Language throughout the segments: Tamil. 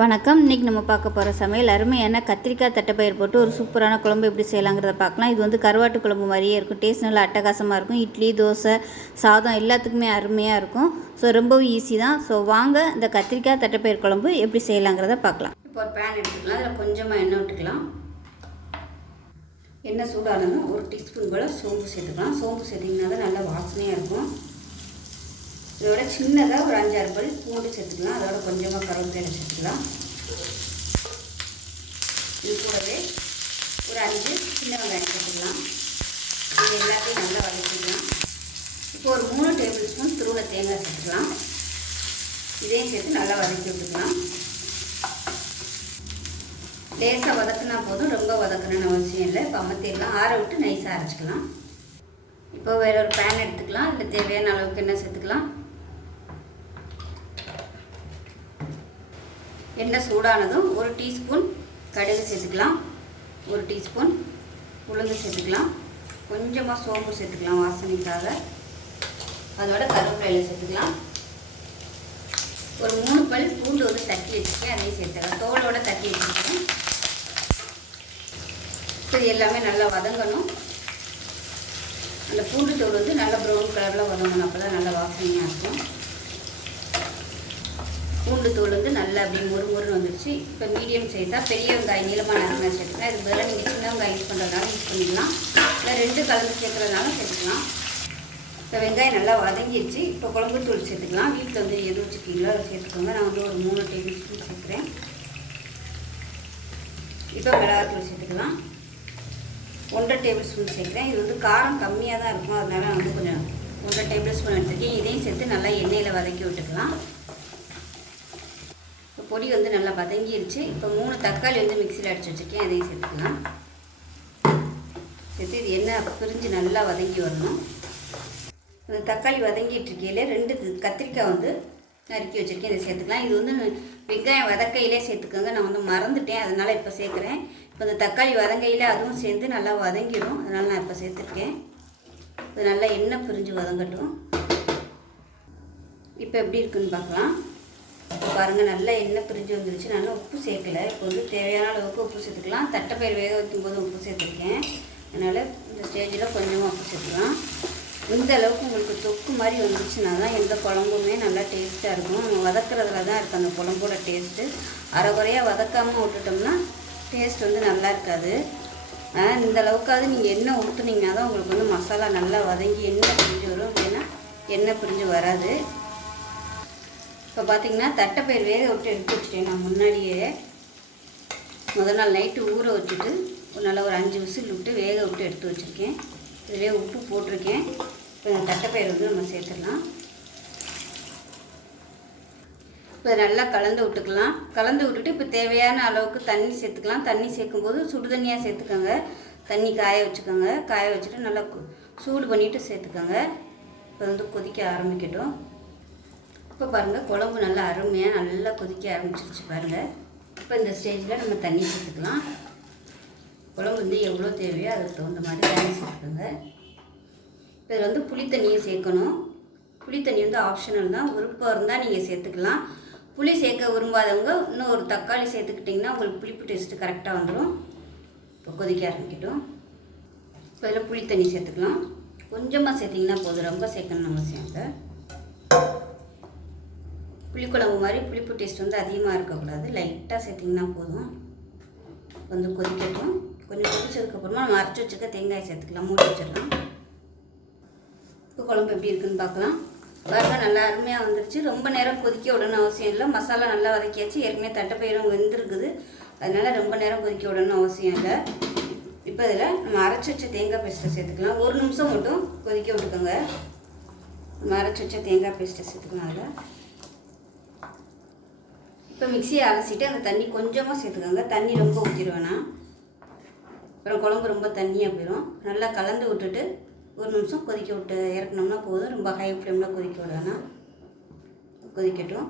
வணக்கம். இன்றைக்கி நம்ம பார்க்க போகிற சமையல் அருமையான கத்திரிக்காய் தட்டைப்பயிர் போட்டு ஒரு சூப்பரான குழம்பு எப்படி செய்யலாங்கிறத பார்க்கலாம். இது வந்து கருவாட்டு குழம்பு மாதிரியே இருக்கும். டேஸ்ட் நல்லா அட்டகாசமாக இருக்கும். இட்லி, தோசை, சாதம் எல்லாத்துக்குமே அருமையாக இருக்கும். ஸோ ரொம்பவும் ஈஸி தான். ஸோ வாங்க இந்த கத்திரிக்காய் தட்டைப்பயிர் குழம்பு எப்படி செய்யலாங்கிறத பார்க்கலாம். இப்போ ஒரு பேன் எடுத்துக்கலாம். அதில் கொஞ்சமாக எண்ணெய் விட்டுக்கலாம். எண்ணெய் சூடானதும் ஒரு டீஸ்பூன் போல் சோம்பு சேர்த்துக்கலாம். சோம்பு சேர்த்திங்கன்னா தான் நல்லா வாசனையாக இருக்கும். இதோட சின்னதாக ஒரு 5-6 பல் பூண்டு சேர்த்துக்கலாம். அதோட கொஞ்சமாக கருவேப்பிலை சேர்த்துக்கலாம். இது கூடவே ஒரு 5 சின்ன வெங்காயம் சேர்த்துக்கலாம். இது எல்லாத்தையும் நல்லா வதக்கிக்கலாம். இப்போ ஒரு 3 டேபிள் ஸ்பூன் துருவ தேங்காய் சேர்த்துக்கலாம். இதையும் சேர்த்து நல்லா வதக்கி விட்டுக்கலாம். லேசாக வதக்கினா போதும், ரொம்ப வதக்கணும்னு அவசியம் இல்லை. இப்போ அமர்த்திடலாம். ஆற விட்டு நைஸாக அரைச்சிக்கலாம். இப்போ வேற ஒரு பேன் எடுத்துக்கலாம். இதில் தேவையான அளவுக்கு எண்ணெய் சேர்த்துக்கலாம். எண்ணெய் சூடானதும் ஒரு டீஸ்பூன் கடுகு சேர்த்துக்கலாம். ஒரு டீஸ்பூன் உளுந்து சேர்த்துக்கலாம். கொஞ்சமாக சோம்பு சேர்த்துக்கலாம் வாசனைக்காக. அதோட கருவேப்பிலை சேர்த்துக்கலாம். ஒரு 3 பல் பூண்டு வந்து தட்டி வச்சுருக்கேன், அதையும் சேர்த்துக்கலாம். தோலோடு தட்டி வச்சுருக்கேன். இது எல்லாமே நல்லா வதங்கணும். அந்த பூண்டு தோல் வந்து நல்லா ப்ரௌன் கலரில் வதங்கணும். அப்போ தான் நல்லா வாசனையாக இருக்கும். பூண்டு தோல் வந்து நல்லா அப்படியே முறுமுறுன்னு வந்துடுச்சு. இப்போ மீடியம் சைஸாக பெரிய வெங்காயம் நீளமாக நறுங்க சேர்த்துக்கலாம். இதுக்கு பதிலாக நீங்கள் சின்ன வெங்காயம் யூஸ் பண்ணுறதுனால யூஸ் பண்ணிக்கலாம். இல்லை 2 கலந்து சேர்க்குறதுனாலும் சேர்த்துக்கலாம். இப்போ வெங்காயம் நல்லா வதங்கிடுச்சு. இப்போ குழம்பு தூள் சேர்த்துக்கலாம். வீட்டில் வந்து எது வச்சுருக்கீங்களோ அதை சேர்த்துக்கோங்க. நான் வந்து ஒரு 3 டேபிள் ஸ்பூன் சேர்க்குறேன். இப்போ மிளகாத்தூள் சேர்த்துக்கலாம். 1.5 டேபிள் ஸ்பூன் சேர்க்குறேன். இது வந்து காரம் கம்மியாக தான் இருக்கும். அதனால நான் வந்து கொஞ்சம் 1.5 டேபிள் ஸ்பூன் எடுத்துருக்கேன். இதையும் சேர்த்து நல்லா எண்ணெயில் வதக்கி விட்டுக்கலாம். பொடி வந்து நல்லா வதங்கிடுச்சு. இப்போ 3 தக்காளி வந்து மிக்சியில் அடித்து வச்சுருக்கேன், அதையும் சேர்த்துக்கலாம். சேர்த்து இது எண்ணெய் பிரிஞ்சு நல்லா வதங்கி வரணும். அந்த தக்காளி வதங்கிட்டு இருக்கையில் 2 கத்திரிக்காய் வந்து நறுக்கி வச்சுருக்கேன், இதை சேர்த்துக்கலாம். இது வந்து வெங்காயம் வதக்கையிலே சேர்த்துக்கோங்க. நான் வந்து மறந்துட்டேன், அதனால் இப்போ சேர்க்குறேன். இப்போ இந்த தக்காளி வதங்கையில் அதுவும் சேர்ந்து நல்லா வதங்கிடும். அதனால் நான் இப்போ சேர்த்துருக்கேன். இது நல்லா எண்ணெய் பிரிஞ்சு வதங்கட்டும். இப்போ எப்படி இருக்குன்னு பார்க்கலாம். பாருங்கள், நல்லா எண்ணெய் பிரிஞ்சு வந்துருச்சு. நான் உப்பு சேர்க்கலை. இப்போ வந்து தேவையான அளவுக்கு உப்பு சேர்த்துக்கலாம். தட்டைப்பயிர் வேக வைக்கும் போது உப்பு சேர்த்துருக்கேன். அதனால் இந்த ஸ்டேஜில் கொஞ்சமாக உப்பு சேர்த்துக்கலாம். இந்த அளவுக்கு உங்களுக்கு தொக்கு மாதிரி வந்துருச்சுன்னா தான் எந்த குழம்புமே நல்லா டேஸ்ட்டாக இருக்கும். நம்ம வதக்கிறதுல தான் இருக்குது அந்த குழம்போட டேஸ்ட்டு. அரைக்குறையாக வதக்காமல் விட்டுட்டோம்னா டேஸ்ட் வந்து நல்லா இருக்காது. ஆனால் இந்த அளவுக்காவது நீங்கள் எண்ணெய் ஊற்றுனீங்கன்னா தான் உங்களுக்கு வந்து மசாலா நல்லா வதங்கி எண்ணெய் பிரிஞ்சு வரும். இல்லைன்னா எண்ணெய் பிரிஞ்சு வராது. இப்போ பார்த்தீங்கன்னா தட்டைப்பயிர் வேக விட்டு எடுத்து வச்சுட்டேன். நான் முன்னாடியே முதல் நாள் நைட்டு ஊற வச்சுட்டு நல்லா ஒரு 5 விசில் விட்டு வேக விட்டு எடுத்து வச்சுருக்கேன். இதிலே உப்பு போட்டிருக்கேன். இப்போ இந்த தட்டைப்பயிர் வந்து நம்ம சேர்த்துடலாம். இப்போ நல்லா கலந்து விட்டுக்கலாம். கலந்து விட்டுட்டு இப்போ தேவையான அளவுக்கு தண்ணி சேர்த்துக்கலாம். தண்ணி சேர்க்கும்போது சுடு தண்ணியாக சேர்த்துக்கோங்க. தண்ணி காய வச்சுக்கோங்க. காய வச்சுட்டு நல்லா சூடு பண்ணிவிட்டு சேர்த்துக்கோங்க. இப்போ வந்து கொதிக்க ஆரம்பிக்கட்டும். இப்போ பாருங்கள், குழம்பு நல்லா அருமையாக நல்லா கொதிக்க ஆரம்பிச்சிருச்சு பாருங்கள். இப்போ இந்த ஸ்டேஜில் நம்ம தண்ணி சேர்த்துக்கலாம். குழம்பு வந்து எவ்வளோ தேவையோ அதுக்கு தகுந்த மாதிரி தண்ணி சேர்த்துக்கோங்க. இப்போ இதில் வந்து புளி தண்ணியும் சேர்க்கணும். புளி தண்ணி வந்து ஆப்ஷனல் தான். விருப்பம் இருந்தால் நீங்கள் சேர்த்துக்கலாம். புளி சேர்க்க விரும்பாதவங்க இன்னும் ஒரு தக்காளி சேர்த்துக்கிட்டிங்கன்னா உங்களுக்கு புளிப்பு டேஸ்ட்டு கரெக்டாக வந்துடும். இப்போ கொதிக்க ஆரம்பிக்கட்டும். இப்போ இதில் புளி தண்ணி சேர்த்துக்கலாம். கொஞ்சமாக சேர்த்திங்கன்னா போதும், ரொம்ப சேர்க்கணும்னு அவசியம் இல்லை. புளிக்குழம்பு மாதிரி புளிப்பு டேஸ்ட் வந்து அதிகமாக இருக்கக்கூடாது. லைட்டாக சேர்த்திங்கன்னா போதும். வந்து கொதிக்கட்டும். கொஞ்சம் கொதிச்சதுக்கப்புறமா நம்ம அரைச்சி வச்சுக்க தேங்காய் சேர்த்துக்கலாம். மூடி வச்சிடலாம். இப்போ குழம்பு எப்படி இருக்குன்னு பார்க்கலாம். பாருங்க, நல்லா அருமையாக வந்துருச்சு. ரொம்ப நேரம் கொதிக்க விடணும் அவசியம் இல்லை. மசாலா நல்லா வதக்கியாச்சு. ஏற்கனவே தட்டைப்பயிரும் வெந்திருக்குது. அதனால் ரொம்ப நேரம் கொதிக்க விடணும் அவசியம் இல்லை. இப்போ இதில் நம்ம அரைச்சி வச்ச தேங்காய் பேஸ்ட்டை சேர்த்துக்கலாம். 1 நிமிஷம் மட்டும் கொதிக்க விட்டுக்கோங்க. நம்ம அரைச்சி வச்ச தேங்காய் பேஸ்ட்டை சேர்த்துக்கலாம். அதில் இப்போ மிக்சியை அலசிட்டு அந்த தண்ணி கொஞ்சமாக சேர்த்துக்கோங்க. தண்ணி ரொம்ப ஊற்றிடுவேண்ணா, அப்புறம் குழம்பு ரொம்ப தண்ணியாக போயிடும். நல்லா கலந்து விட்டுட்டு 1 நிமிஷம் கொதிக்க விட்டு இறக்கணும்னா போதும். ரொம்ப ஹை ஃப்ளேமில் கொதிக்க விடுவேண்ணா. கொதிக்கட்டும்.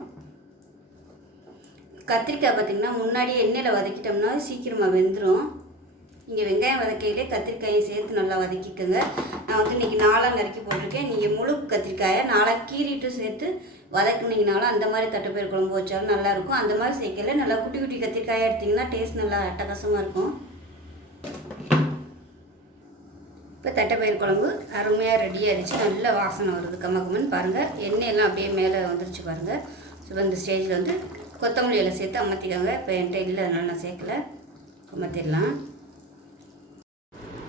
கத்திரிக்காய் பார்த்திங்கன்னா முன்னாடியே எண்ணெயில் வதக்கிட்டோம்னா சீக்கிரமாக வெந்துடும். நீங்கள் வெங்காயம் வதக்கையிலே கத்திரிக்காயை சேர்த்து நல்லா வதக்கிக்கோங்க. நான் வந்து இன்றைக்கி 4 நறுக்கி போட்டிருக்கேன். நீங்கள் முழு கத்திரிக்காயை 4 கீறிட்டு சேர்த்து வதக்குனீங்கனாலும் அந்த மாதிரி தட்டைப்பயிறு குழம்பு வச்சாலும் நல்லாயிருக்கும். அந்த மாதிரி சேர்க்கல நல்லா குட்டி குட்டி கத்திரிக்காயாக எடுத்திங்கன்னா டேஸ்ட் நல்லா அட்டகாசமாக இருக்கும். இப்போ தட்டைப்பயிறு குழம்பு அருமையாக ரெடி ஆகிடுச்சு. நல்ல வாசனை வருது கம்மகம்மன்னு பாருங்கள். எண்ணெயெல்லாம் அப்படியே மேலே வந்துருச்சு பாருங்கள். ஸோ இந்த ஸ்டேஜில் வந்து கொத்தமல்லி இலை சேர்த்து அமர்த்திக்கோங்க. இப்போ என்கிட்ட இல்லை, அதனால் நான் சேர்க்கலை. அமர்த்திடலாம்.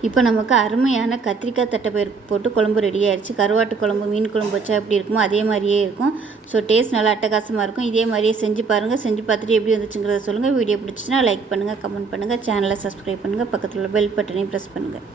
இப்போ நமக்கு அருமையான கத்திரிக்காய் தட்டைப்பயிறு போட்டு குழம்பு ரெடி ஆகிடுச்சு. கருவாட்டு குழம்பு, மீன் குழம்பு வச்சா எப்படி இருக்குமோ அதே மாதிரியே இருக்கும். ஸோ டேஸ்ட் நல்லா அட்டகாசமாக இருக்கும். இதே மாதிரியே செஞ்சு பாருங்கள். செஞ்சு பார்த்துட்டு எப்படி வந்துச்சுங்கிறத சொல்லுங்கள். வீடியோ பிடிச்சிச்சின்னா லைக் பண்ணுங்கள், கமெண்ட் பண்ணுங்கள், சேனலை சப்ஸ்கிரைப் பண்ணுங்கள், பக்கத்தில் உள்ள பெல் பட்டனையும் ப்ரெஸ் பண்ணுங்கள்.